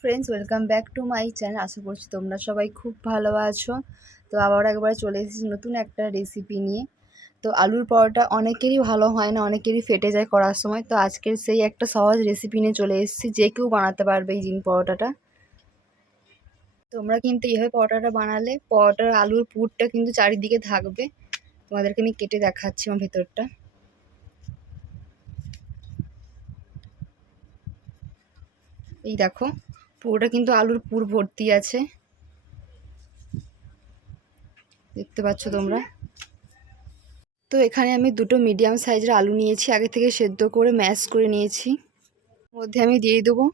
Friends, welcome back to my channel. আশা করছি তোমরা সবাই খুব ভালো আছো। তো আবার একবার চলে এসেছি নতুন একটা রেসিপি নিয়ে। তো আলুর পরোটা অনেকেরই ভালো হয় না, অনেকেরই ফেটে যায় করার সময়। তো আজকের সেই একটা সহজ রেসিপি নিয়ে চলে এসেছি, যে কেউ বানাতে পারবে এই পরোটাটা। তোমরা কিন্তু এইভাবে পরোটাটা বানালে পরোটার আলুর পুরটা কিন্তু চারিদিকে থাকবে। তোমাদেরকে আমি কেটে দেখাচ্ছি আমার ভেতরটা। এই দেখো, পুরোটা কিন্তু আলুর পুর ভর্তি আছে, দেখতে পাচ্ছ তোমরা। তো এখানে আমি দুটো মিডিয়াম সাইজের আলু নিয়েছি, আগে থেকে সেদ্ধ করে ম্যাশ করে নিয়েছি। মধ্যে আমি দিয়ে দেবো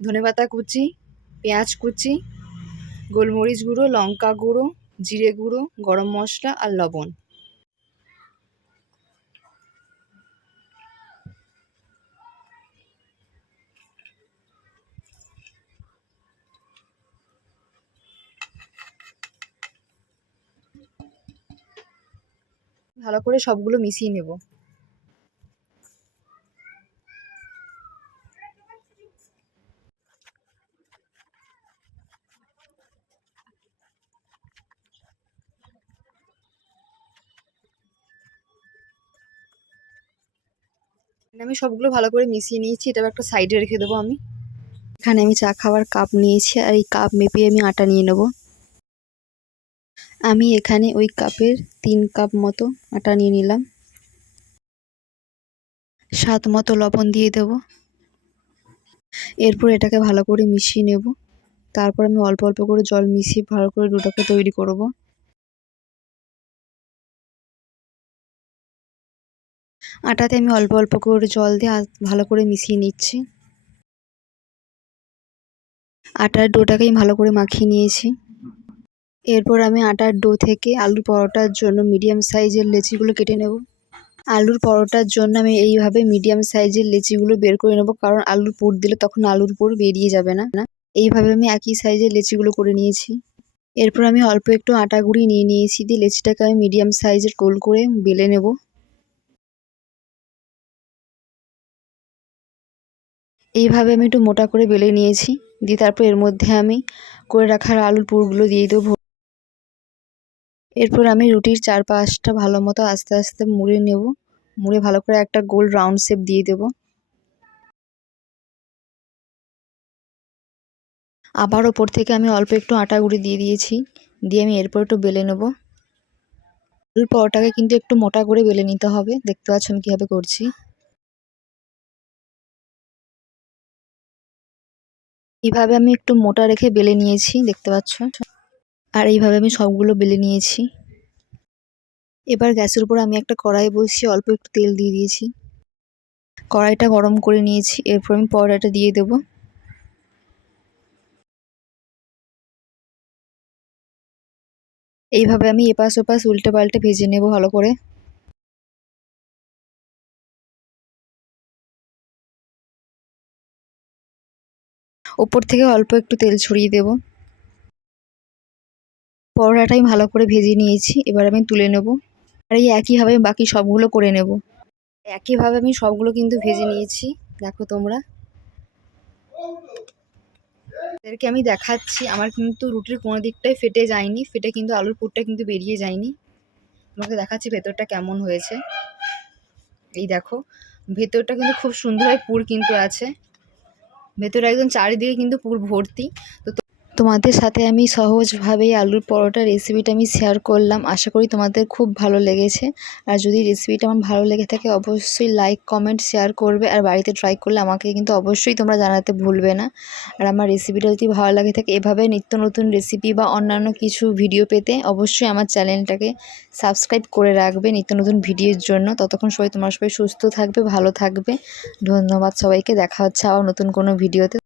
ধনেপাতা কুচি, পেঁয়াজ কুচি, গোলমরিচ গুঁড়ো, লঙ্কা গুঁড়ো, জিরে গুঁড়ো, গরম মশলা আর লবণ। ভালো করে সবগুলো মিশিয়ে নেব। আমি সবগুলো ভালো করে মিশিয়ে নিয়েছি, এটা একটা সাইডে রেখে দেবো আমি। এখানে আমি চা খাওয়ার কাপ নিয়েছি, আর এই কাপ মেপে আমি আটা নিয়ে নেব। আমি এখানে ওই কাপের 3 কাপ মতো আটা নিয়ে নিলাম। স্বাদ মতো লবণ দিয়ে দেব। এরপর এটাকে ভালো করে মিশিয়ে নেব। তারপর আমি অল্প অল্প করে জল মিশিয়ে ভালো করে ডোটাকে তৈরি করব। আটাতে আমি অল্প অল্প করে জল দিয়ে ভালো করে মিশিয়ে নিচ্ছি। আটার ডোটাকে আমি ভালো করে মাখিয়ে নিয়েছি। এরপর আমি আটার ডো থেকে আলুর পরোটার জন্য মিডিয়াম সাইজের লেচিগুলো কেটে নেব। আলুর পরোটার জন্য আমি এইভাবে মিডিয়াম সাইজের লেচিগুলো বের করে নেব, কারণ আলুর পুর দিলে তখন আলুর পুর বেরিয়ে যাবে না। এইভাবে আমি একই সাইজের লেচিগুলো করে নিয়েছি। এরপর আমি অল্প একটু আটা গুঁড়ি নিয়ে নিয়েছি, দিয়ে লেচিটাকে আমি মিডিয়াম সাইজের গোল করে বেলে নেব। এইভাবে আমি একটু মোটা করে বেলে নিয়েছি, দিয়ে তারপর এর মধ্যে আমি করে রাখার আলুর পুরগুলো দিয়ে দেবো। এরপর আমি রুটির 4-5টা ভালো মতো আস্তে আস্তে মুড়ে নেব। মুড়ে ভালো করে একটা গোল রাউন্ড শেপ দিয়ে দেব। আবার ওপর থেকে আমি অল্প একটু আটা গুঁড়ি দিয়ে দিয়েছি, দিয়ে আমি এরপর একটু বেলে নেব। আলুর পরোটাকে কিন্তু একটু মোটা করে বেলে নিতে হবে, দেখতে পাচ্ছ আমি কীভাবে করছি। এইভাবে আমি একটু মোটা রেখে বেলে নিয়েছি, দেখতে পাচ্ছ। আর এইভাবে আমি সবগুলো বেলে নিয়েছি। এবার গ্যাসের উপর আমি একটা কড়াই বসিয়ে অল্প একটু তেল দিয়ে দিয়েছি। কড়াইটা গরম করে নিয়েছি, এরপর আমি পরোটাটা দিয়ে দেব। এইভাবে আমি এপাশ ওপাশ উল্টে পাল্টে ভেজে নেব ভালো করে। ওপর থেকে অল্প একটু তেল ছড়িয়ে দেব। পরোটাটা আমি ভালো করে ভেজে নিয়েছি, এবার আমি তুলে নেব। আর এই একইভাবে বাকি সবগুলো করে নেব। একইভাবে আমি সবগুলো কিন্তু ভেজে নিয়েছি, দেখো তোমরা। এদেরকে আমি দেখাচ্ছি, আমার কিন্তু রুটির কোনো দিকটাই ফেটে যায়নি, ফেটে কিন্তু আলুর পুরটা কিন্তু বেরিয়ে যায়নি। তোমাকে দেখাচ্ছি ভেতরটা কেমন হয়েছে। এই দেখো, ভেতরটা কিন্তু খুব সুন্দর পুর কিন্তু আছে, ভেতরে একদম চারিদিকে কিন্তু পুর ভর্তি। তো তোমাদের সাথে আমি সহজভাবেই আলুর পরোটা রেসিপিটা আমি শেয়ার করলাম। আশা করি তোমাদের খুব ভালো লেগেছে। আর যদি রেসিপিটা আমার ভালো লেগে থাকে অবশ্যই লাইক কমেন্ট শেয়ার করবে, আর বাড়িতে ট্রাই করলে আমাকে কিন্তু অবশ্যই তোমরা জানাতে ভুলবে না। আর আমার রেসিপিটা যদি ভালো লাগে থাকে, এভাবে নিত্য নতুন রেসিপি বা অন্যান্য কিছু ভিডিও পেতে অবশ্যই আমার চ্যানেলটাকে সাবস্ক্রাইব করে রাখবে নিত্য নতুন ভিডিওর জন্য। ততক্ষণ সবাই তোমরা সবাই সুস্থ থাকবে, ভালো থাকবে। ধন্যবাদ সবাইকে, দেখা হচ্ছে আবার নতুন কোনো ভিডিওতে।